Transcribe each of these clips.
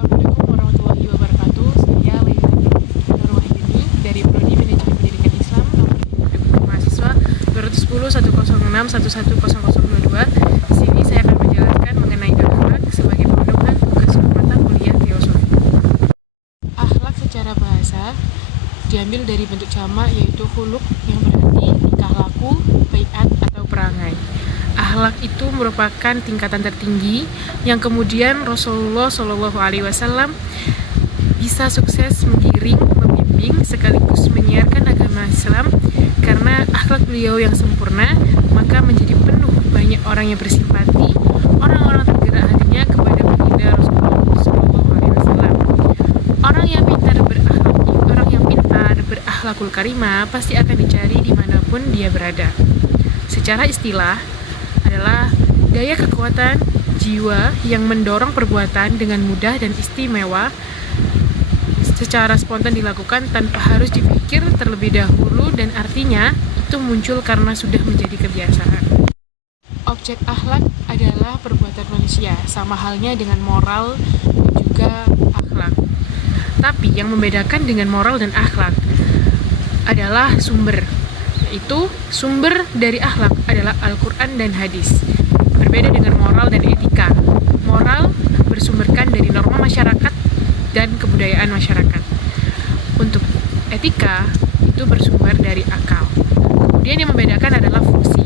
Assalamualaikum warahmatullahi wabarakatuh. Saya Laila Nur Wahyuni dari Prodi Manajemen Pendidikan Islam nomor induk mahasiswa 210 106 11 110022. Di sini saya akan menjelaskan mengenai akhlak sebagai pemenuhan tugas mata kuliah teosofi. Akhlak secara bahasa diambil dari bentuk jamak yaitu khuluq yang berarti tingkah laku, baiat atau perangai. Akhlak itu merupakan tingkatan tertinggi yang kemudian Rasulullah SAW bisa sukses menggiring, membimbing, sekaligus menyiarkan agama Islam. Karena akhlak beliau yang sempurna, maka menjadi penuh banyak orang yang bersimpati, orang-orang tergerak hatinya kepada baginda Rasulullah SAW. Orang yang pintar berakhlakul karimah pasti akan dicari dimanapun dia berada. Secara istilah adalah daya kekuatan jiwa yang mendorong perbuatan dengan mudah dan istimewa secara spontan dilakukan tanpa harus dipikir terlebih dahulu, dan artinya itu muncul karena sudah menjadi kebiasaan. Objek akhlak adalah perbuatan manusia, sama halnya dengan moral dan juga akhlak. Tapi yang membedakan dengan moral dan akhlak adalah sumber, yaitu sumber dari akhlak adalah Al-Quran dan hadis. Berbeda dengan moral dan etika. Moral bersumberkan dari norma masyarakat dan kebudayaan masyarakat. Untuk etika itu bersumber dari akal. Kemudian yang membedakan adalah fungsi.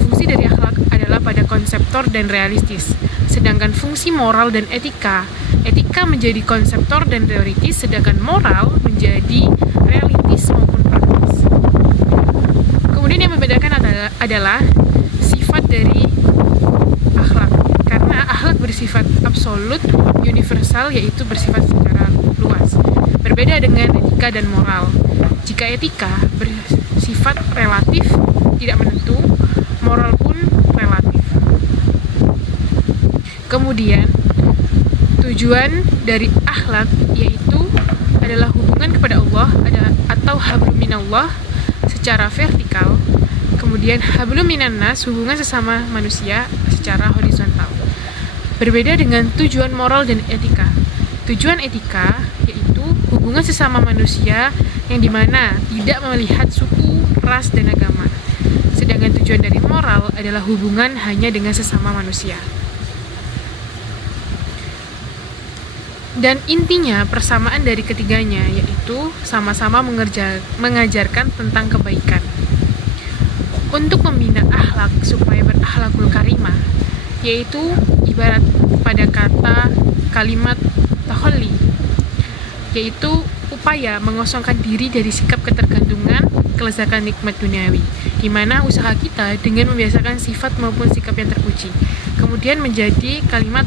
Fungsi dari akhlak adalah pada konseptor dan realistis. Sedangkan fungsi moral dan etika menjadi konseptor dan teoritis, sedangkan moral menjadi realistis maupun praktis. Kemudian yang membedakan adalah sifat dari akhlak. Karena akhlak bersifat absolut, universal, yaitu bersifat secara luas. Berbeda dengan etika dan moral. Jika etika bersifat relatif, tidak menentu, moral pun relatif. Kemudian, tujuan dari akhlak yaitu adalah hubungan kepada Allah atau hablum minallah secara vertikal. Kemudian hablum minannas, hubungan sesama manusia secara horizontal. Berbeda dengan tujuan moral dan etika. Tujuan etika yaitu hubungan sesama manusia yang dimana tidak melihat suku, ras, dan agama. Sedangkan tujuan dari moral adalah hubungan hanya dengan sesama manusia. Dan intinya persamaan dari ketiganya yaitu sama-sama mengajarkan tentang kebaikan. Untuk membina akhlak supaya berakhlakul karimah, yaitu ibarat pada kalimat tahalli, yaitu upaya mengosongkan diri dari sikap ketergantungan, kelezatan nikmat duniawi, di mana usaha kita dengan membiasakan sifat maupun sikap yang terpuji. Kemudian menjadi kalimat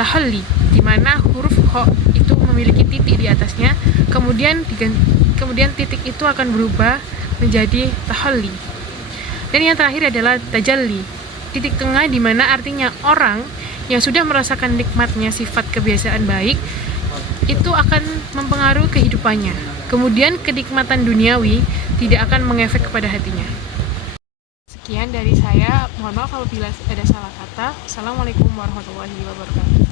tahalli, di mana huruf ho itu memiliki titik di atasnya, kemudian titik itu akan berubah menjadi tahalli. Dan yang terakhir adalah tajalli, titik tengah di mana artinya orang yang sudah merasakan nikmatnya sifat kebiasaan baik itu akan mempengaruhi kehidupannya. Kemudian kenikmatan duniawi tidak akan mengefek kepada hatinya. Sekian dari saya, mohon maaf apabila ada salah kata. Assalamualaikum warahmatullahi wabarakatuh.